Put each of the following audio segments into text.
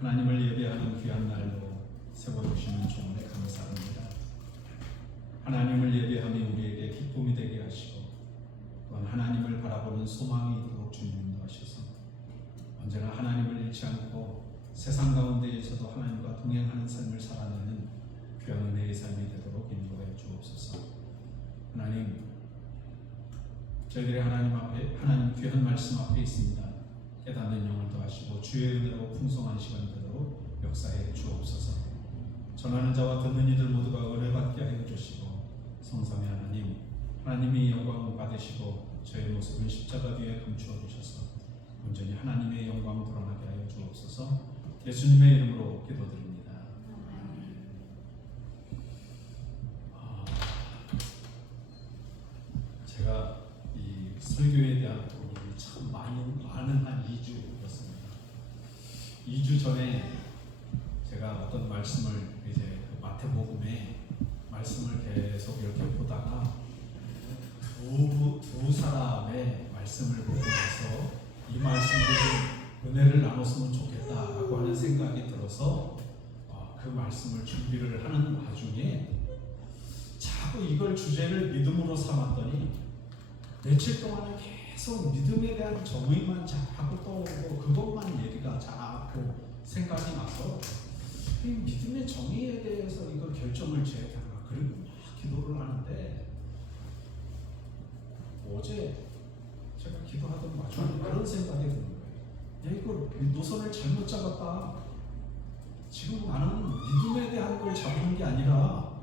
하나님을 예배하는 귀한 날로 세워주시는 주님에 감사합니다. 하나님을 예배함이 우리에게 기쁨이 되게 하시고 또한 하나님을 바라보는 소망이 있도록 주님 인도하셔서 언제나 하나님을 잃지 않고 세상 가운데에서도 하나님과 동행하는 삶을 살아내는 귀한 은혜의 삶이 되도록 인도해 주옵소서. 하나님, 저희들이 하나님 앞에, 하나님 귀한 말씀 앞에 있습니다. 깨닫는 영을 더하시고 주의 은혜로 풍성한 시간 되도록 역사해 주옵소서. 전하는 자와 듣는 이들 모두가 은혜 받게 하여 주시고 성삼위 하나님, 하나님이 영광을 받으시고 저의 모습은 십자가 뒤에 감추어 주셔서 온전히 하나님의 영광 드러나게 하여 주옵소서. 예수님의 이름으로 기도드립니다. 제가 이 설교에 대한 고민이 참 많은 한 2주였습니다. 2주 전에 제가 어떤 말씀을 이제 마태복음에 말씀을 계속 이렇게 보다가 두 사람의 말씀을 보고 나서 이 말씀들을 은혜를 나눴으면 좋겠다라고 하는 생각이 들어서 그 말씀을 준비를 하는 와중에 자꾸 이걸 주제를 믿음으로 삼았더니 며칠 동안은 계속 믿음에 대한 정의만 자꾸 떠오르고 그것만 얘기가 자꾸 생각이 나서 이 믿음의 정의에 대해서 이거 결정을 지어야 되나 그리고 막 기도를 하는데 어제 제가 기도하던 와중에 그런 생각이 드는 거예요. 야, 이거 노선을 잘못 잡았다. 지금 나는 믿음에 대한 걸 잡는 게 아니라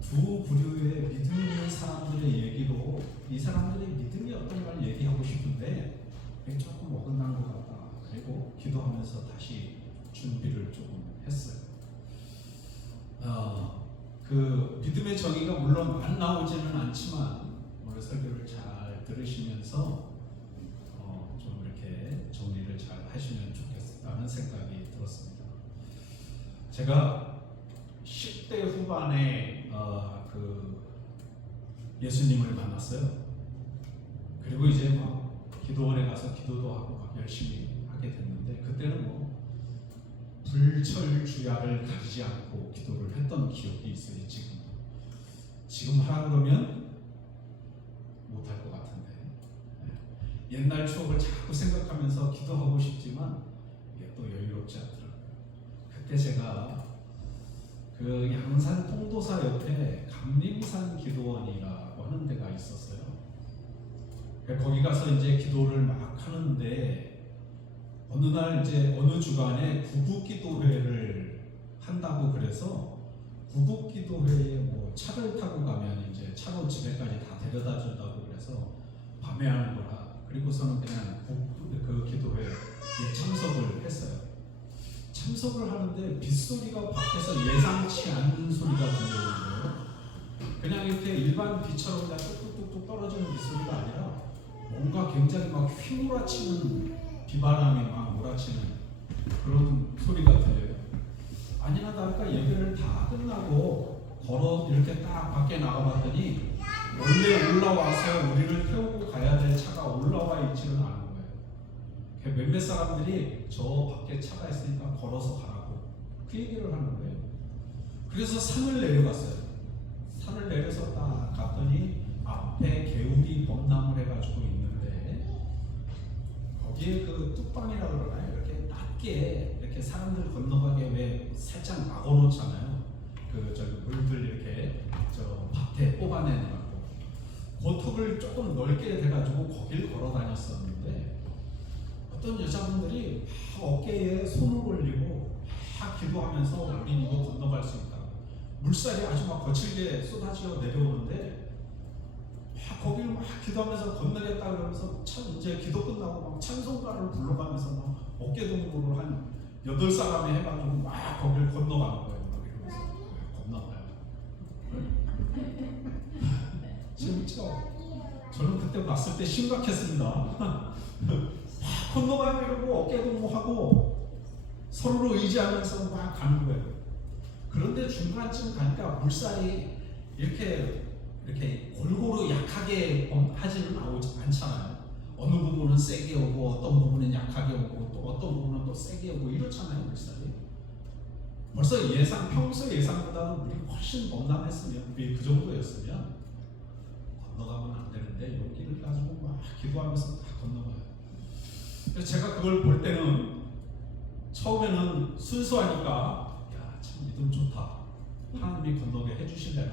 두 부류의 믿음 있는 사람들의 얘기로 이 사람들의 믿음이 어떤 걸 얘기하고 싶은데 조금 어긋난 것 같다. 그리고 기도하면서 다시 준비를 조금 했어요. 그 믿음의 정의가 물론 안 나오지는 않지만 오늘 설교를 잘 들으시면서 좀 이렇게 정리를 잘 하시면 좋겠다는 생각이 들었습니다. 제가 10대 후반에 그 예수님을 만났어요. 그리고 이제 막 기도원에 가서 기도도 하고 막 열심히 하게 됐는데 그때는 뭐 불철주야를 가리지 않고 기도를 했던 기억이 있어요. 지금 하라 그러면 못할 것 같은데 옛날 추억을 자꾸 생각하면서 기도하고 싶지만 이게 또 여유롭지 않더라고요. 그때 제가 그 양산 통도사 옆에 감림산 기도원이라고 하는 데가 있었어요. 거기 가서 이제 기도를 막 하는데 어느 날 이제 어느 주간에 구국기도회를 한다고 그래서 구국기도회에 뭐 차를 타고 가면 이제 차로 집에까지 다 데려다 준다고 그래서 밤에 하는 거라 그리고서는 그냥 그 기도회에 참석을 했어요. 참석을 하는데 빗소리가 밖에서 예상치 않는 소리가 들려오는 거예요. 그냥 이렇게 일반 비처럼 그냥 뚝뚝뚝뚝 떨어지는 빗소리가 아니라 뭔가 굉장히 막 휘몰아치는 비바람이 막 몰아치는 그런 소리가 들려요. 아니나 다를까 예배를 다 끝나고 걸어 이렇게 딱 밖에 나가봤더니 원래 올라와서 우리를 태우고 가야 될 차가 올라와 있지는 않은 거예요. 몇몇 사람들이 저 밖에 차가 있으니까 걸어서 가라고 그 얘기를 하는 거예요. 그래서 산을 내려갔어요. 산을 내려서 딱 갔더니 앞에 개울이 범람을 해가지고 있는데 거기에 그 뚝방이라고 그러나요? 이렇게 낮게 이렇게 사람들 건너가게 왜 살짝 막아놓잖아요. 그 저기 물들 이렇게 저 밭에 뽑아내놓고 그 턱을 조금 넓게 돼가지고 거길 걸어 다녔었는데 어떤 여자분들이 어깨에 손을 올리고 막 기도하면서 우린 이거 건너갈 수 있다. 물살이 아주 막 거칠게 쏟아져 내려오는데 막 거기를 막 기도하면서 건너겠다 그러면서 참 이제 기도 끝나고 막 찬송가를 불러가면서 막 어깨 동무를 한 8사람이 해가지고 막 거기를 건너가는 거예요. 막 이러면서 건너가요. 진짜 저는 그때 봤을 때 심각했습니다. 건너가요 이러고 어깨 동무하고 서로를 의지하면서 막 가는 거예요. 그런데 중간쯤 가니까 물살이 이렇게 골고루 약하게 하지는 않잖아요. 어느 부분은 세게 오고 어떤 부분은 약하게 오고 또 어떤 부분은 또 세게 오고 이렇잖아요. 물살이 벌써 평소 예상보다는 물이 훨씬 범람했으면 그 정도였으면 건너가면 안 되는데 용기를 가지고 막 기도하면서 다 건너가요. 그래서 제가 그걸 볼 때는 처음에는 순수하니까 야, 참 믿음 좋다. 하나님이 건너게 해주실래나?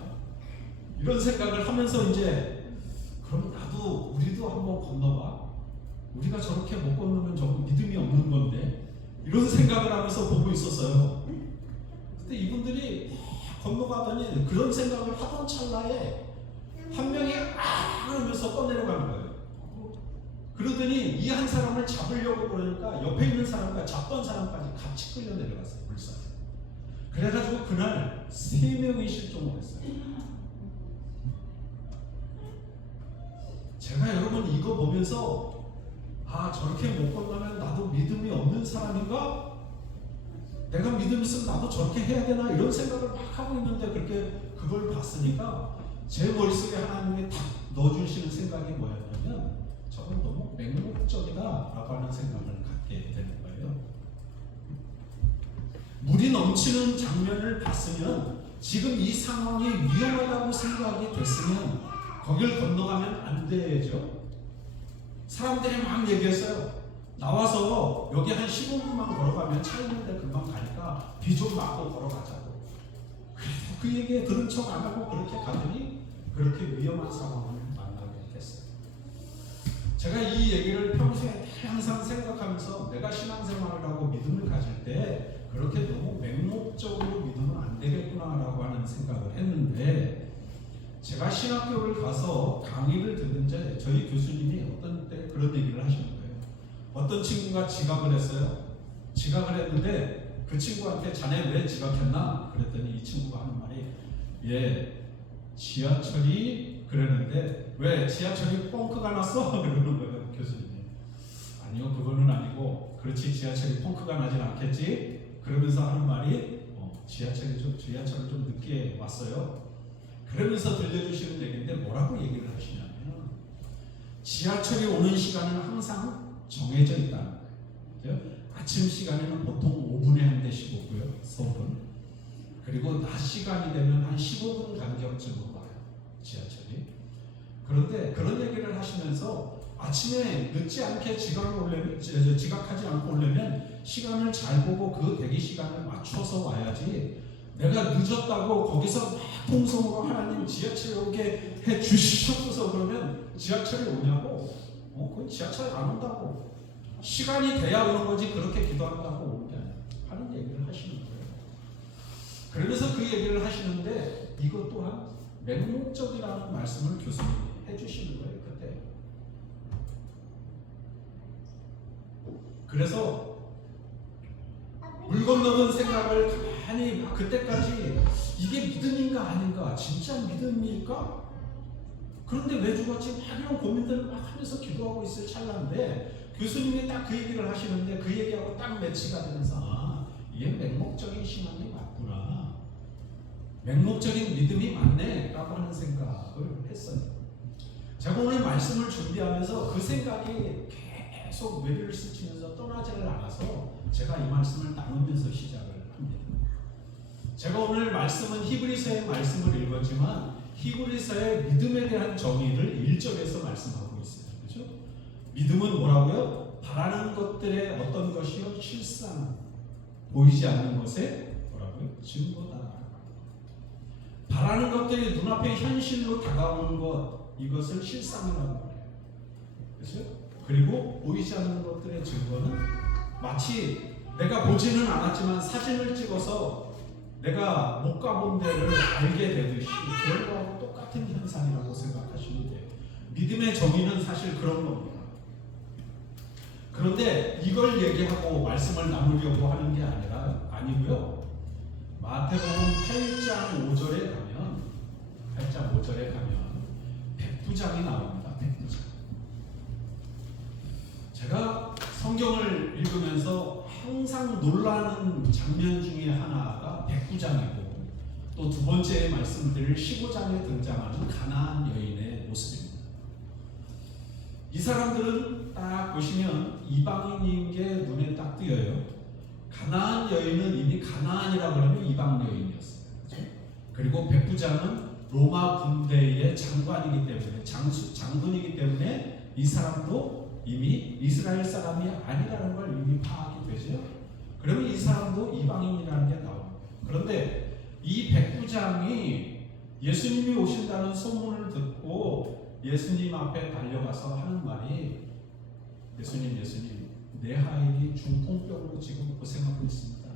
이런 생각을 하면서 이제 그럼 우리도 한번 건너봐. 우리가 저렇게 못 건너면 저건 믿음이 없는 건데 이런 생각을 하면서 보고 있었어요. 근데 이분들이 건너가더니 그런 생각을 하던 찰나에 한 명이 하면서 떠내려가는 거예요. 그러더니 이 한 사람을 잡으려고 그러니까 옆에 있는 사람과 잡던 사람까지 같이 끌려 내려갔어요. 불쌍해. 그래가지고 그날 3명이 실종을 했어요. 제가 여러분 이거 보면서 저렇게 못 건너면 나도 믿음이 없는 사람인가? 내가 믿음 있으면 나도 저렇게 해야 되나? 이런 생각을 막 하고 있는데 그걸 봤으니까 제 머릿속에 하나님이 탁 넣어주시는 생각이 뭐였냐면 저건 너무 맹목적이다라고 하는 생각을 갖게 되는 거예요. 물이 넘치는 장면을 봤으면 지금 이 상황이 위험하다고 생각이 됐으면 거길 건너가면 안 되죠. 사람들이 막 얘기했어요. 나와서 여기 한 15분만 걸어가면 차 있는데 금방 가니까 비 좀 맞고 걸어가자고. 그 얘기에 들은 척 안 하고 그렇게 가더니 그렇게 위험한 상황을 만나게 됐어요. 제가 이 얘기를 평소에 항상 생각하면서 내가 신앙생활을 하고 믿음을 가질 때 그렇게 너무 맹목적으로 믿으면 안 되겠구나라고 하는 생각을 했는데 제가 신학교를 가서 강의를 듣는데 저희 교수님이 어떤 때 그런 얘기를 하시는 거예요. 어떤 친구가 지각을 했어요. 지각을 했는데 그 친구한테 자네 왜 지각했나? 그랬더니 이 친구가 하는 말이 지하철이 그러는데 왜 지하철이 펑크가 났어? 그러는 거예요. 교수님이. 아니요, 그거는 아니고 그렇지 지하철이 펑크가 나진 않겠지? 그러면서 하는 말이 지하철을 좀 늦게 왔어요. 그러면서 들려주시는 얘기인데 뭐라고 얘기를 하시냐면 지하철이 오는 시간은 항상 정해져 있다는 거예요. 아침 시간에는 보통 5분에 한 대씩 오고요. 서울은. 그리고 낮 시간이 되면 한 15분 간격쯤으로 와요. 지하철이. 그런데 그런 얘기를 하시면서 아침에 늦지 않게 지각하지 않고 오려면 시간을 잘 보고 그 대기 시간을 맞춰서 와야지 내가 늦었다고 거기서 막 통성으로 하나님 지하철 오게 해 주시옵소서 그러면 지하철이 오냐고? 그건 지하철 안 온다고. 시간이 돼야 오는 거지 그렇게 기도한다고 오는 게 아니야. 하는 얘기를 하시는 거예요. 그러면서 그 얘기를 하시는데 이것 또한 맹목적이라는 말씀을 교수님이 해주시는 거예요. 그때. 그래서 물 건너는 생각을 가만히 그때까지 이게 믿음인가 아닌가 진짜 믿음일까? 그런데 왜 죽었지? 막 이런 고민들을 막 하면서 기도하고 있을 찰나인데 교수님이 딱 그 얘기를 하시는데 그 얘기하고 딱 매치가 되면서 이게 맹목적인 신앙이 맞구나. 맹목적인 믿음이 맞네 라고 하는 생각을 했어요. 제가 오늘 말씀을 준비하면서 그 생각이 계속 뇌리를 스치면서 떠나지를 않아서 제가 이 말씀을 나누면서 시작을 합니다. 제가 오늘 말씀은 히브리서의 말씀을 읽었지만 히브리서의 믿음에 대한 정의를 1절에서 말씀하고 있어요. 그렇죠? 믿음은 뭐라고요? 바라는 것들의 어떤 것이요? 실상, 보이지 않는 것의 뭐라고요? 증거다. 바라는 것들이 눈앞에 현실로 다가오는 것, 이것을 실상이라고 해요. 그렇죠? 그리고 보이지 않는 것들의 증거는 마치 내가 보지는 않았지만 사진을 찍어서 내가 못 가본 데를 알게 되듯이 그런 거하고 똑같은 현상이라고 생각하시면 돼요. 믿음의 정의는 사실 그런 겁니다. 그런데 이걸 얘기하고 말씀을 나누려고 하는 게 아니고요. 마태복음 8장 5절에 가면 백부장이 나옵니다. 백부장. 제가 성경을 읽으면서 항상 놀라는 장면 중에 하나가 백부장이고 또 두 번째 말씀드릴 15장에 등장하는 가나안 여인의 모습입니다. 이 사람들은 딱 보시면 이방인인 게 눈에 딱 띄어요. 가나안 여인은 이미 가나안이라고 하면 이방 여인이었어요. 그렇죠? 그리고 백부장은 로마 군대의 장관이기 때문에 장군이기 때문에 이 사람도 이미 이스라엘 사람이 아니라는 걸 이미 파악이 되죠. 그러면 이 사람도 이방인이라는 게 나옵니다. 그런데 이 백부장이 예수님이 오신다는 소문을 듣고 예수님 앞에 달려가서 하는 말이 예수님 내 아이이 중풍병으로 지금 고생하고 있습니다.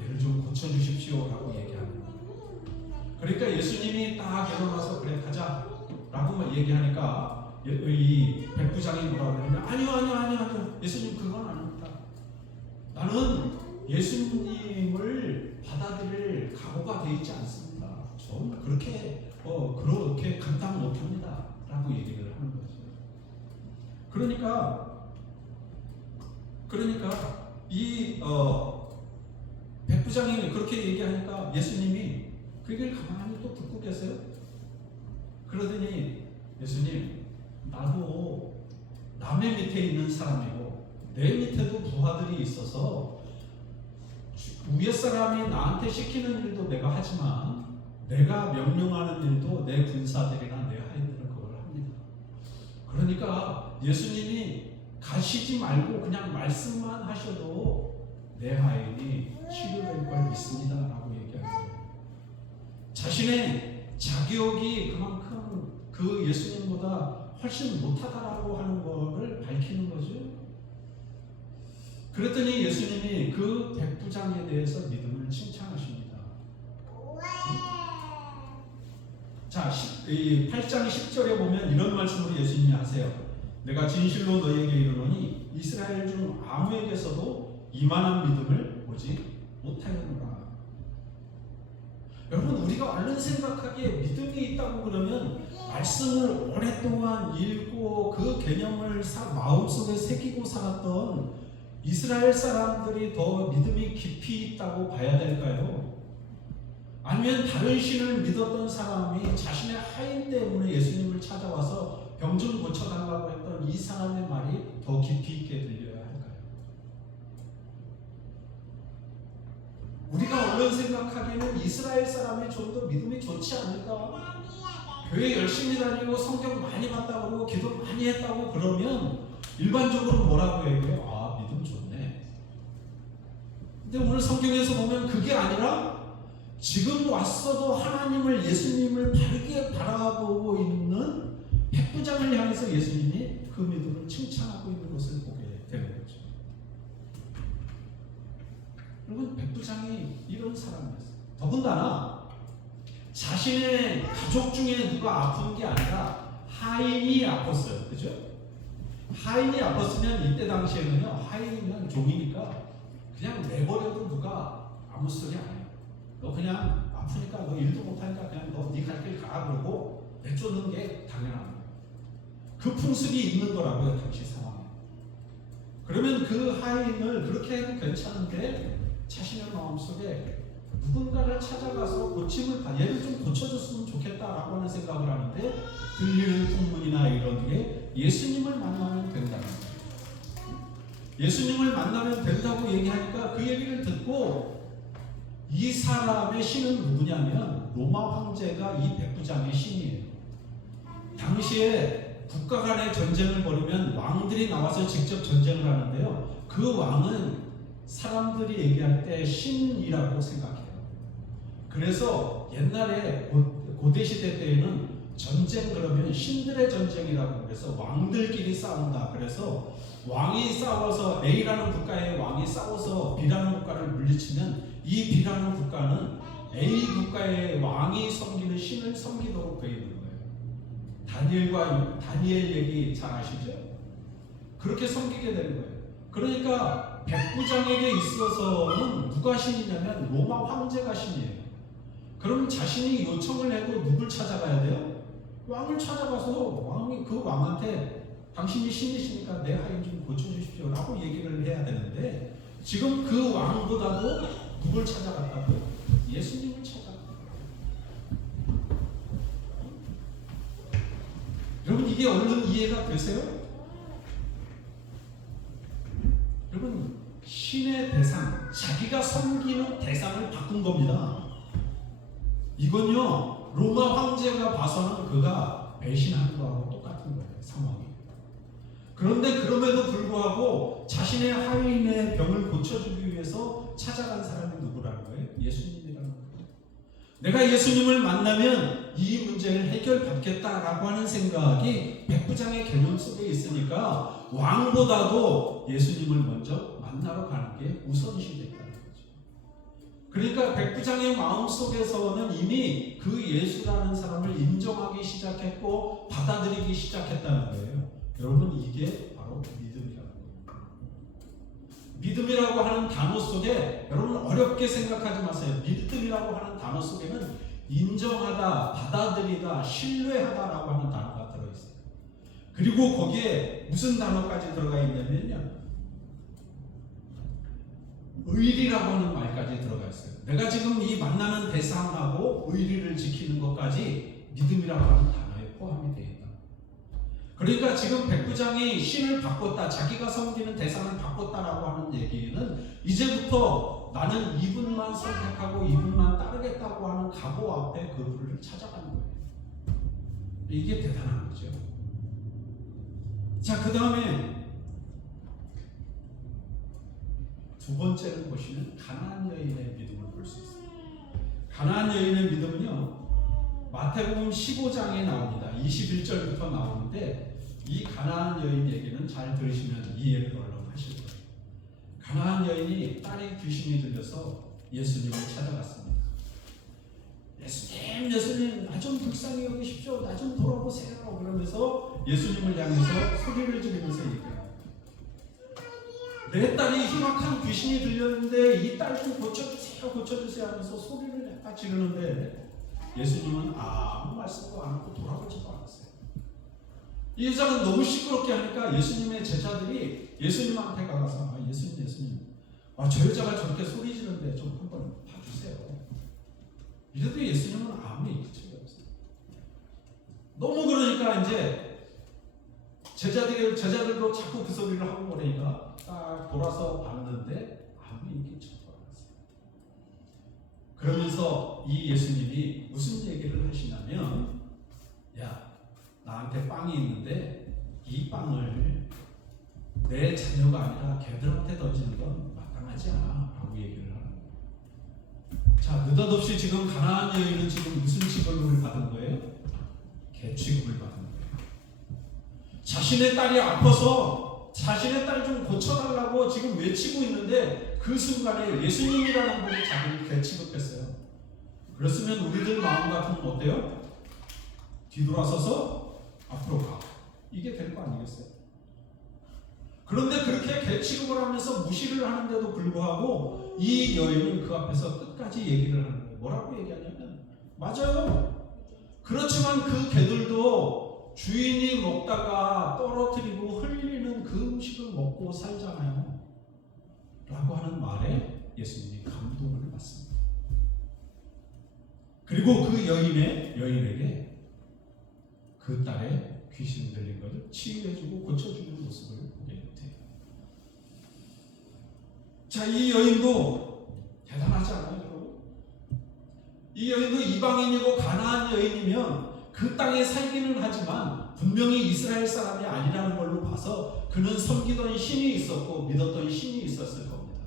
얘를 좀 고쳐주십시오 라고 얘기하는 거예요. 그러니까 예수님이 딱 일어나서 그래 가자 라고 얘기하니까 이 백부장이 뭐라고 하냐면 아니요 예수님 그건 아닙니다. 나는 예수님을 받아들일 각오가 되어 있지 않습니다. 전 그렇게 감당 못합니다 라고 얘기를 하는 거죠. 그러니까 이 백부장이 그렇게 얘기하니까 예수님이 그 얘기를 가만히 또 듣고 계세요. 그러더니 예수님 나도 남의 밑에 있는 사람이고 내 밑에도 부하들이 있어서 위에 사람이 나한테 시키는 일도 내가 하지만 내가 명령하는 일도 내 군사들이나 내 하인들은 그걸 합니다. 그러니까 예수님이 가시지 말고 그냥 말씀만 하셔도 내 하인이 치료될 걸 믿습니다 라고 얘기하는 거예요. 자신의 자격이 그만큼 그 예수님보다 훨씬 못하다라고 하는 것을 밝히는 거죠. 그랬더니 예수님이 그 백부장에 대해서 믿음을 칭찬하십니다. 자, 8장 10절에 보면 이런 말씀을 예수님이 하세요. 내가 진실로 너희에게 이르노니 이스라엘 중 아무에게서도 이만한 믿음을 보지 못하였노라. 여러분 우리가 얼른 생각하기에 믿음이 있다고 그러면 말씀을 오랫동안 읽고 그 개념을 마음속에 새기고 살았던 이스라엘 사람들이 더 믿음이 깊이 있다고 봐야 될까요? 아니면 다른 신을 믿었던 사람이 자신의 하인 때문에 예수님을 찾아와서 병 좀 고쳐달라고 했던 이 사람의 말이 더 깊이 있게 들려야 할까요? 우리가 얼른 생각하기에는 이스라엘 사람이 좀 더 믿음이 좋지 않을까? 교회 열심히 다니고 성경 많이 봤다고 그러고 기도 많이 했다고 그러면 일반적으로 뭐라고 얘기해요? 아 믿음 좋네. 근데 오늘 성경에서 보면 그게 아니라 지금 왔어도 하나님을 예수님을 바르게 바라보고 있는 백부장을 향해서 예수님이 그 믿음을 칭찬하고 있는 것을 보게 되는 거죠. 여러분 백부장이 이런 사람이었어요. 더군다나 자신의 가족 중에 누가 아픈 게 아니라 하인이 아팠어요. 그죠? 하인이 아팠으면 이때 당시에는요 하인이면 종이니까 그냥 내버려도 누가 아무 소리 안 해요. 너 그냥 아프니까 너 일도 못하니까 그냥 너 네 갈 길 가 그러고 내쫓는 게 당연한 거예요. 그 풍습이 있는 거라고요 당시 상황에. 그러면 그 하인을 그렇게 해도 괜찮은데 자신의 마음속에 누군가를 찾아가서 고침을 얘를 좀 고쳐줬으면 좋겠다라고 하는 생각을 하는데 들리는 풍문이나 이런 게 예수님을 만나면 된다는 거예요. 예수님을 만나면 된다고 얘기하니까 그 얘기를 듣고 이 사람의 신은 누구냐면 로마 황제가 이 백부장의 신이에요. 당시에 국가 간의 전쟁을 벌이면 왕들이 나와서 직접 전쟁을 하는데요. 그 왕은 사람들이 얘기할 때 신이라고 생각해요. 그래서 옛날에 고대시대 때에는 전쟁 그러면 신들의 전쟁이라고 그래서 왕들끼리 싸운다. 그래서 왕이 싸워서 A라는 국가의 왕이 싸워서 B라는 국가를 물리치면 이 B라는 국가는 A 국가의 왕이 섬기는 신을 섬기도록 되어 있는 거예요. 다니엘 얘기 잘 아시죠? 그렇게 섬기게 되는 거예요. 그러니까 백부장에게 있어서는 누가 신이냐면 로마 황제가 신이에요. 그럼 자신이 요청을 해도 누굴 찾아가야 돼요? 왕을 찾아가서 왕이 그 왕한테 당신이 신이시니까 내 하인 좀 고쳐주십시오 라고 얘기를 해야 되는데 지금 그 왕보다도 누굴 찾아갔다고요? 예수님을 찾아갔다고요. 여러분 이게 얼른 이해가 되세요? 대상, 자기가 섬기는 대상을 바꾼 겁니다. 이건요, 로마 황제가 봐서는 그가 배신하는 거하고 똑같은 거예요, 상황이. 그런데 그럼에도 불구하고 자신의 하인의 병을 고쳐주기 위해서 찾아간 사람이 누구라는 거예요? 예수님이라는 거예요. 내가 예수님을 만나면 이 문제를 해결받겠다라고 하는 생각이 백부장의 개념 속에 있으니까 왕보다도 예수님을 먼저 만나러 가는 게 우선시 됐다는 거죠. 그러니까 백부장의 마음 속에서는 이미 그 예수라는 사람을 인정하기 시작했고 받아들이기 시작했다는 거예요. 여러분, 이게 바로 믿음이라는 거예요. 믿음이라고 하는 단어 속에 여러분 어렵게 생각하지 마세요. 믿음이라고 하는 단어 속에는 인정하다, 받아들이다, 신뢰하다라고 하는 단어가 들어있어요. 그리고 거기에 무슨 단어까지 들어가 있냐면요, 의리라고 하는 말까지 들어가 있어요. 내가 지금 이 만나는 대상하고 의리를 지키는 것까지 믿음이라고 하는 단어에 포함이 되어 있다. 그러니까 지금 백부장이 신을 바꿨다, 자기가 섬기는 대상을 바꿨다라고 하는 얘기는 이제부터 나는 이분만 선택하고 이분만 따르겠다고 하는 각오 앞에 그분을 찾아가는 거예요. 이게 대단한 거죠. 자, 그 다음에 두 번째를 보시면 가나안 여인의 믿음을 볼 수 있어요. 가나안 여인의 믿음은요, 마태복음 15장에 나옵니다. 21절부터 나오는데 이 가나안 여인 얘기는 잘 들으시면 이해를 얼른 하실 거예요. 가나안 여인이 딸이 귀신이 들려서 예수님을 찾아갔습니다. 예수님, 나 좀 불쌍히 여기십시오. 나 좀 돌아보세요. 그러면서 예수님을 향해서 소리를 지르면서 얘기해요. 내 딸이 흉악한 귀신이 들렸는데 이 딸 좀 고쳐주세요 하면서 소리를 약간 지르는데 예수님은 아무 말씀도 안 하고 돌아보지도 않았어요. 이 여자는 너무 시끄럽게 하니까 예수님의 제자들이 예수님한테 가서 예수님, 저 여자가 저렇게 소리 지르는데 좀 한번 봐주세요. 이래도 예수님은 아무 얘기가 없어요. 너무 그러니까 이제 제자들도 자꾸 그 소리를 하고 그러니까 딱 돌아서 봤는데 아무 얘기 전혀 안 했어요. 그러면서 이 예수님이 무슨 얘기를 하시냐면, 야, 나한테 빵이 있는데 이 빵을 내 자녀가 아니라 걔들한테 던지는 건 마땅하지 않아 라고 얘기를 하는 거예요. 자, 느닷없이 지금 가나안 여인은 지금 무슨 취급을 받은 거예요? 개 취급을 받은 거예요. 자신의 딸이 아파서 자신의 딸 좀 고쳐달라고 지금 외치고 있는데 그 순간에 예수님이라는 분이 자기를 개 취급했어요. 그렇으면 우리들 마음 같으면 어때요? 뒤돌아서서 앞으로 가. 이게 될 거 아니겠어요? 그런데 그렇게 개 취급을 하면서 무시를 하는데도 불구하고 이 여인은 그 앞에서 끝까지 얘기를 하는 거예요. 뭐라고 얘기하냐면, 맞아요. 그렇지만 그 개들도 주인이 먹다가 떨어뜨리고 흘리는 그 음식을 먹고 살잖아요. 라고 하는 말에 예수님이 감동을 받습니다. 그리고 그 여인에게 그 딸의 귀신 들린 것을 치유해주고 고쳐주는 모습을 보게 돼요. 자, 이 여인도 대단하지 않아요, 여러분? 이 여인도 이방인이고 가나안 여인이면 그 땅에 살기는 하지만 분명히 이스라엘 사람이 아니라는 걸로 봐서 그는 섬기던 신이 있었고 믿었던 신이 있었을 겁니다.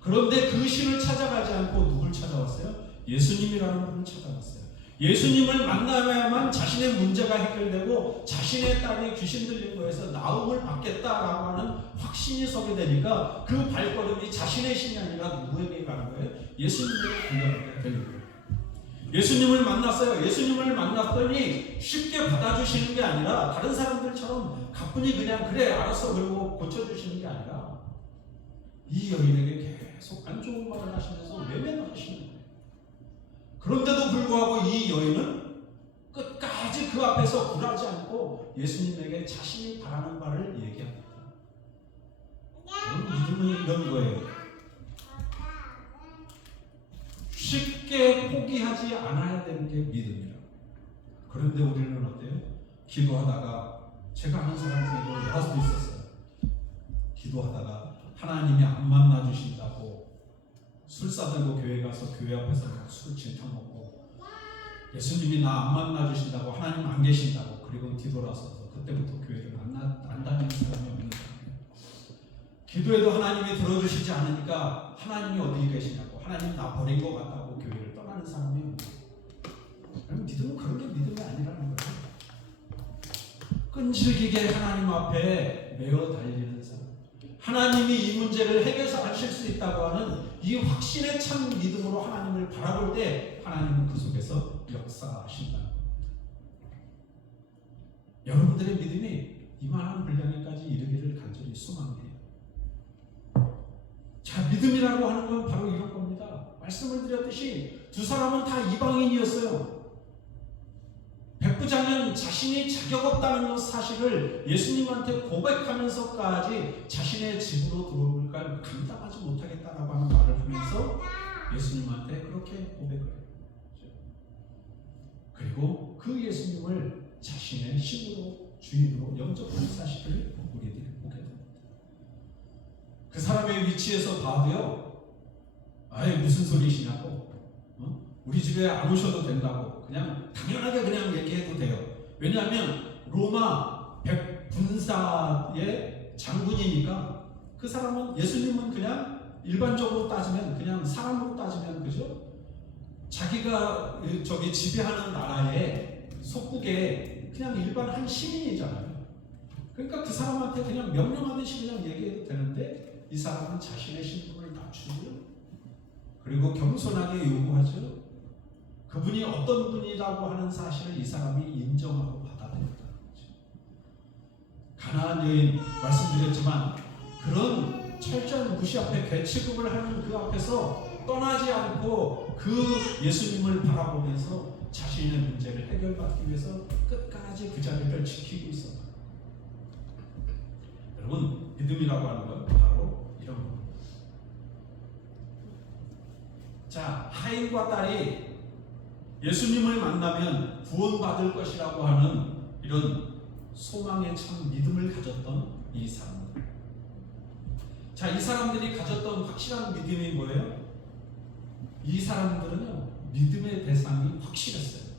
그런데 그 신을 찾아가지 않고 누굴 찾아왔어요? 예수님이라는 분을 찾아왔어요. 예수님을 만나야만 자신의 문제가 해결되고 자신의 딸이 귀신 들린 거에서 나음을 받겠다라고 하는 확신이 서게 되니까 그 발걸음이 자신의 신이 아니라 누구에게 가는 거예요? 예수님에게 달려가게 되는 거예요. 예수님을 만났어요. 예수님을 만났더니 쉽게 받아주시는 게 아니라 다른 사람들처럼 가뿐히 그냥 그래 알았어 그리고 고쳐주시는 게 아니라 이 여인에게 계속 안 좋은 말을 하시면서 외면하시는 거예요. 그런데도 불구하고 이 여인은 끝까지 그 앞에서 굴하지 않고 예수님에게 자신이 바라는 바를 얘기합니다. 믿음은 이런 거예요. 쉽게 포기하지 않아야 되는 게 믿음이라고. 그런데 우리는 어때요? 기도하다가 제가 아는 사람 중에도 여러 수 있었어요. 기도하다가 하나님이 안 만나 주신다고 술사 들고 교회 가서 교회 앞에서 막 술 진탕 먹고, 예수님이 나 안 만나 주신다고, 하나님 안 계신다고, 그리고 뒤돌아서서 그때부터 교회를 안 다니는 사람이 없는 거예요. 기도해도 하나님이 들어주시지 않으니까 하나님이 어디 계시냐고, 하나님 나 버린 것 같다고 교회를 떠나는 사람이 없는 거예요. 그럼 믿음은 그런 게 믿음이 아니라는 거예요. 끈질기게 하나님 앞에 매어 달리는 사람, 하나님이 이 문제를 해결하실 수 있다고 하는 이 확신의 참 믿음으로 하나님을 바라볼 때 하나님은 그 속에서 역사하신다는 겁니다. 여러분들의 믿음이 이만한 분량에까지 이르기를 간절히 소망해요. 자, 믿음이라고 하는 건 바로 이런 겁니다. 말씀을 드렸듯이 두 사람은 다 이방인이었어요. 백부장은 자신이 자격 없다는 사실을 예수님한테 고백하면서까지 자신의 집으로 들어올 걸 감당하지 못하겠다라고 하는 말을 하면서 예수님한테 그렇게 고백을 해요. 그리고 그 예수님을 자신의 신으로, 주인으로 영접하는 사실을 우리들이 보게 됩니다. 그 사람의 위치에서 봐도요, 아예 무슨 소리시냐고, 우리 집에 안 오셔도 된다고 그냥 당연하게 그냥 얘기해도 돼요. 왜냐하면 로마 군사의 장군이니까 그 사람은, 예수님은 그냥 일반적으로 따지면, 그냥 사람으로 따지면, 그죠? 자기가 저기 지배하는 나라의 속국의 그냥 일반 한 시민이잖아요. 그러니까 그 사람한테 그냥 명령하듯이 그냥 얘기해도 되는데, 이 사람은 자신의 신분을 낮추고요, 그리고 겸손하게 요구하죠. 그분이 어떤 분이라고 하는 사실을 이 사람이 인정하고 받아들였다는 거죠. 가나안 여인 말씀드렸지만, 그런 철저한 무시 앞에 괴취급을 하는 그 앞에서 떠나지 않고 그 예수님을 바라보면서 자신의 문제를 해결받기 위해서 끝까지 그 자리를 지키고 있었다. 여러분, 믿음이라고 하는 건 바로 이런 겁니다. 자, 하인과 딸이 예수님을 만나면 구원받을 것이라고 하는 이런 소망의 참 믿음을 가졌던 이 사람들. 자, 이 사람들이 가졌던 확실한 믿음이 뭐예요? 이 사람들은요, 믿음의 대상이 확실했어요.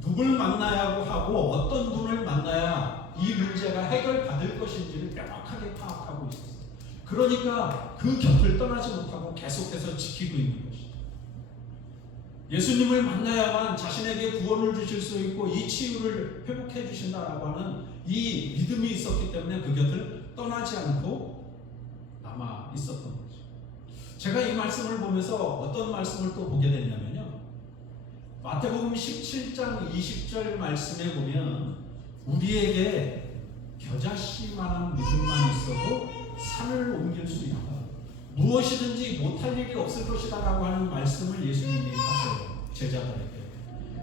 누굴 만나야 하고 어떤 분을 만나야 이 문제가 해결받을 것인지를 명확하게 파악하고 있었어요. 그러니까 그 곁을 떠나지 못하고 계속해서 지키고 있는 것이죠. 예수님을 만나야만 자신에게 구원을 주실 수 있고 이 치유를 회복해 주신다라고 하는 이 믿음이 있었기 때문에 그 곁을 떠나지 않고 남아 있었던 거죠. 제가 이 말씀을 보면서 어떤 말씀을 또 보게 됐냐면요, 마태복음 17장 20절 말씀에 보면 우리에게 겨자씨만한 믿음만 있어도 산을 옮길 수 있다, 무엇이든지 못할 일이 없을 것이다 라고 하는 말씀을 예수님이 하세요, 제자들에게.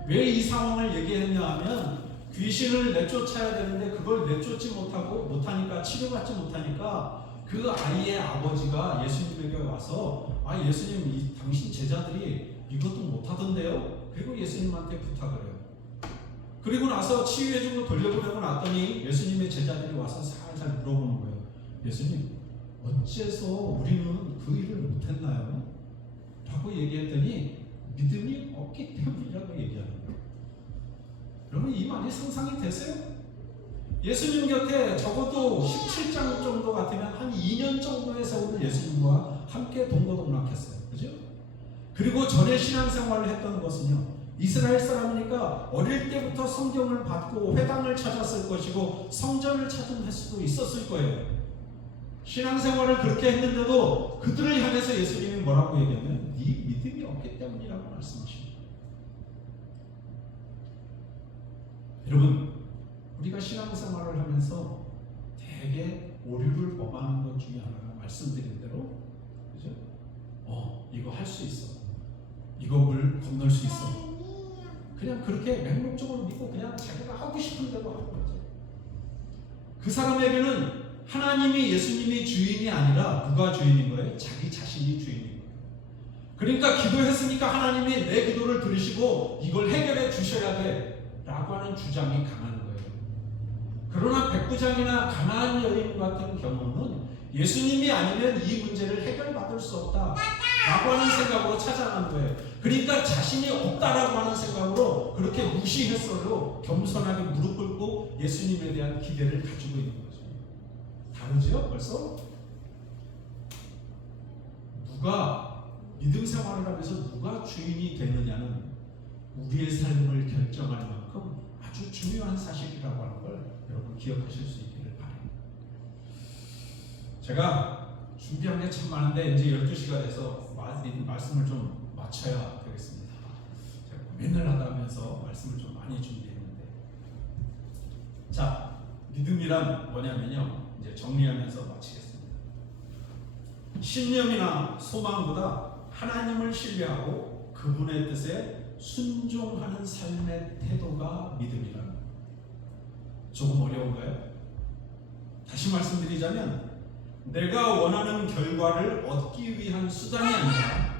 왜 이 상황을 얘기했냐 하면, 귀신을 내쫓아야 되는데 그걸 내쫓지 못하니까, 치료받지 못하니까 그 아이의 아버지가 예수님에게 와서, 아, 예수님, 당신 제자들이 이것도 못하던데요? 그리고 예수님한테 부탁을 해요. 그리고 나서 치유해주고 돌려보내고 났더니 예수님의 제자들이 와서 살살 물어보는 거예요. 예수님, 어째서 우리는 그 일을 못했나요? 라고 얘기했더니 믿음이 없기 때문이라고 얘기하는 거예요. 여러분, 이 말이 상상이 되세요? 예수님 곁에 적어도 17장 정도 같으면 한 2년 정도의 세월을 예수님과 함께 동거동락했어요. 그죠? 그리고 전에 신앙생활을 했던 것은요, 이스라엘 사람이니까 어릴 때부터 성경을 받고 회당을 찾았을 것이고 성전을 찾은 횟수도 있었을 거예요. 신앙생활을 그렇게 했는데도 그들을 향해서 예수님이 뭐라고 얘기하면, 네 믿음이 없기 때문이라고 말씀하십니다. 여러분, 우리가 신앙생활을 하면서 되게 오류를 범하는 것 중에 하나가 말씀드린 대로, 그죠? 이거 할 수 있어, 이거 물 건널 수 있어, 그냥 그렇게 맹목적으로 믿고 그냥 자기가 하고 싶은 대로 하는 거죠. 그 사람에게는 하나님이, 예수님이 주인이 아니라 누가 주인인 거예요? 자기 자신이 주인인 거예요. 그러니까 기도했으니까 하나님이 내 기도를 들으시고 이걸 해결해 주셔야 돼 라고 하는 주장이 강한 거예요. 그러나 백부장이나 가나안 여인 같은 경우는 예수님이 아니면 이 문제를 해결받을 수 없다 라고 하는 생각으로 찾아간 거예요. 그러니까 자신이 없다라고 하는 생각으로 그렇게 무시했어도 겸손하게 무릎 꿇고 예수님에 대한 기대를 가지고 있는 거죠. 다르죠? 벌써? 누가 믿음 생활을 하면서 누가 주인이 되느냐는 우리의 삶을 결정할 만큼 아주 중요한 사실이라고 하는 걸 여러분 기억하실 수 있기를 바랍니다. 제가 준비한 게 참 많은데 이제 12시가 돼서 말씀을 좀 마쳐야 되겠습니다. 제가 고민을 하다 하면서 말씀을 좀 많이 준비했는데, 자, 믿음이란 뭐냐면요, 이제 정리하면서 마치겠습니다. 신념이나 소망보다 하나님을 신뢰하고 그분의 뜻에 순종하는 삶의 태도가 믿음이라는 거예요. 조금 어려운가요? 다시 말씀드리자면 내가 원하는 결과를 얻기 위한 수단이 아니라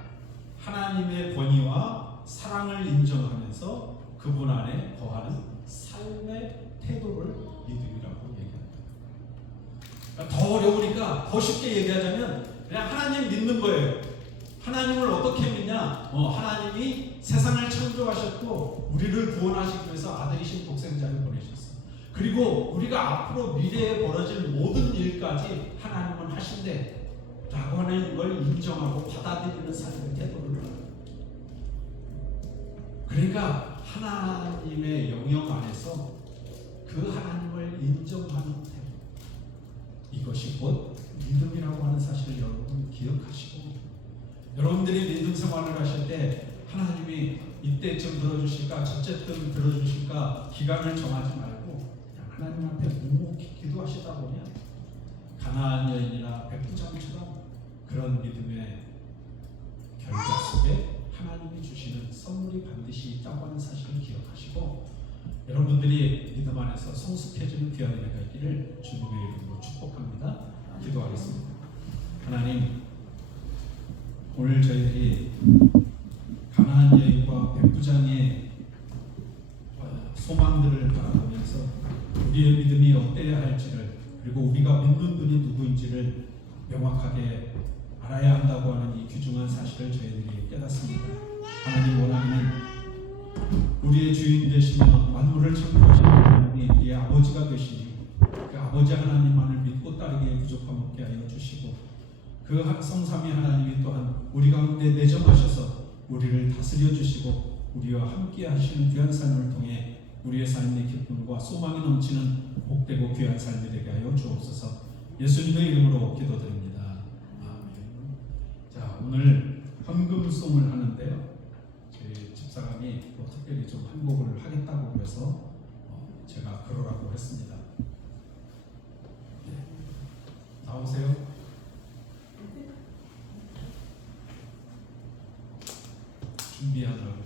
하나님의 권위와 사랑을 인정하면서 그분 안에 거하는 삶의 태도를 믿음이라고 얘기합니다. 그러니까 더 어려우니까 더 쉽게 얘기하자면 그냥 하나님 믿는 거예요. 하나님을 어떻게 믿냐? 하나님이 세상을 창조하셨고 우리를 구원하시기 위해서 아들이신 독생자를 보내셨어요. 그리고 우리가 앞으로 미래에 벌어질 모든 일까지 하나님은 하신대 라고 하는 걸 인정하고 받아들이는 삶의 태도를 하는. 그러니까 하나님의 영역 안에서 그 하나님을 인정하는 태도, 이것이 곧 믿음이라고 하는 사실을 여러분 기억하시고, 여러분들이 믿음 생활을 하실 때 하나님이 이때쯤 들어주실까 저때쯤 들어주실까 기간을 정하지 말고 그냥 하나님 앞에 묵묵히 기도하시다 보면 가나안 여인이나 백부장처럼 그런 믿음의 결과 속에 하나님이 주시는 선물이 반드시 있다고 하는 사실을 기억하시고, 여러분들이 믿음 안에서 성숙해지는 귀한 은혜가 있기를 주님의 이름으로 축복합니다. 기도하겠습니다. 하나님, 오늘 저희들이 가나안 여인과 백부장의 소망들을 바라보면서 우리의 믿음이 어때야 할지를, 그리고 우리가 믿는 분이 누구인지를 명확하게 알아야 한다고 하는 이 귀중한 사실을 저희들이 깨닫습니다. 하나님, 원하는 우리의 주인 되시며 만물을 창조하시는 하나님이 우리의 아버지가 되시니 그 아버지 하나님만을 믿고 따르기에 부족함 없게 하여 주시고, 그 성삼위 하나님이 또한 우리 가운데 내정하셔서 우리를 다스려 주시고 우리와 함께 하시는 귀한 삶을 통해 우리의 삶의 기쁨과 소망이 넘치는 복되고 귀한 삶이 되게 하여 주옵소서. 예수님의 이름으로 기도드립니다. 아멘. 자, 오늘 헌금송을 하는데요, 저희 집사람이 또 특별히 좀 한곡을 하겠다고 그래서 제가 그러라고 했습니다. 네. 나오세요. 준비하느라고.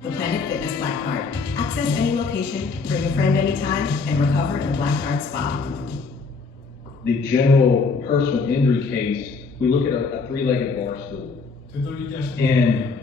The Planet Fitness Black Card. Access any location, bring a friend anytime, and recover in Black Card Spa. The general personal injury case, we look at a three-legged bar stool. 되돌리기 하시는 And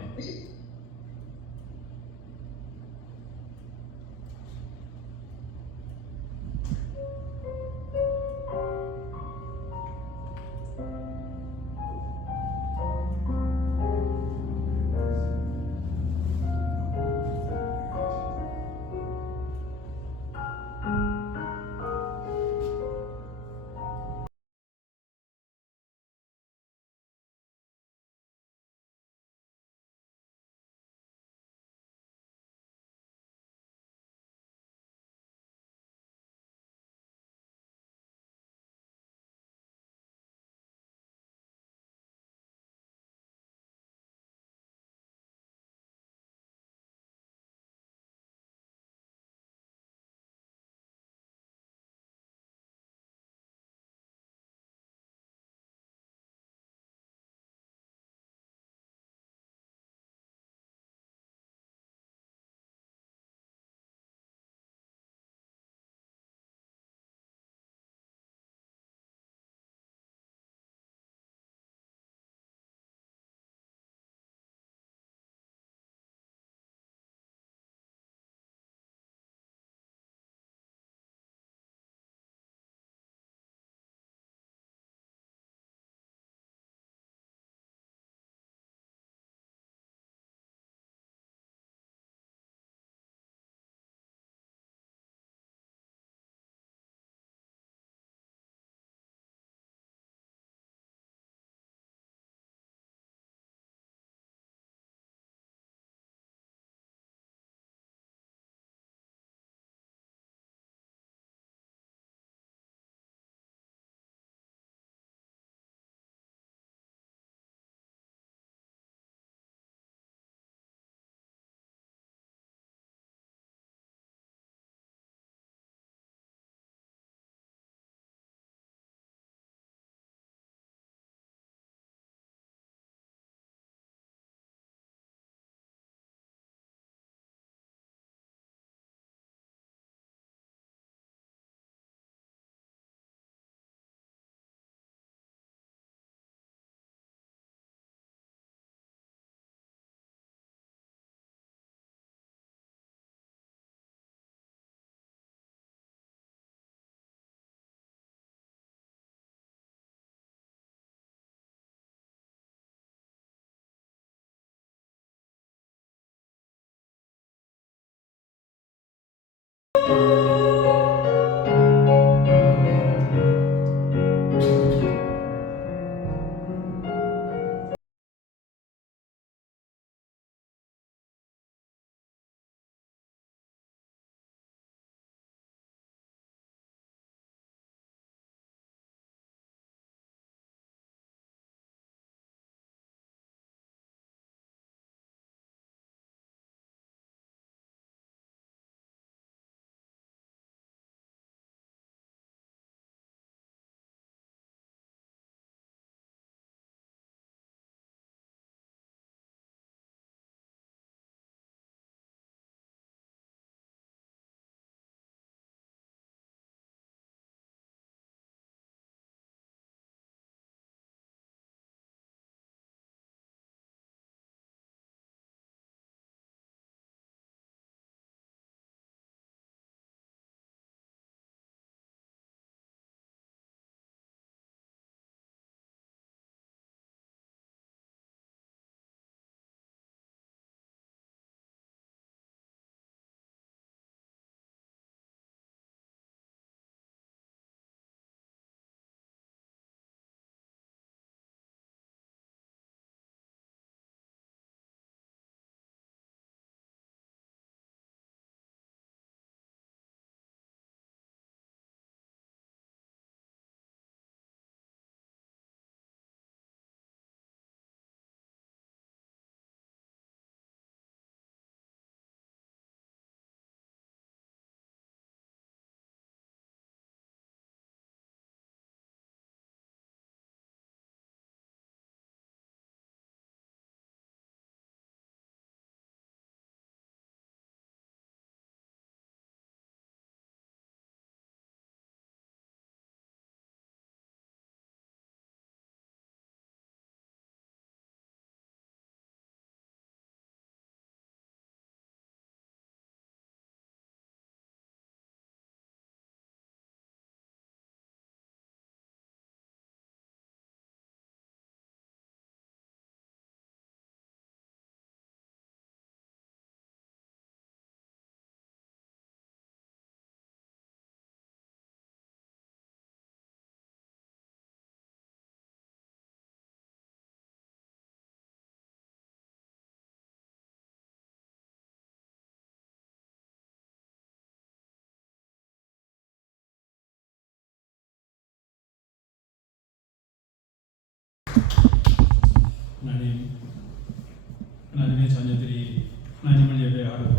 하나님의 자녀들이 하나님을 예배하러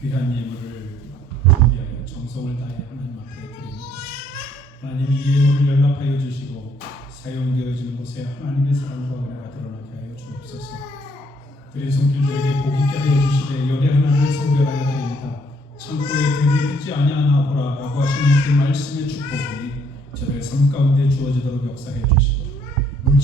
귀한 예물을 준비하여 정성을 다해 하나님 앞에 드립니다. 하나님 이 예물을 연락하여 주시고 사용되어지는 곳에 하나님의 사랑과 은혜가 드러나게 하여 주옵소서. 드린 손길들에게 복 있게 하여 주시되 열의 하나님을 성별하여 드립니다.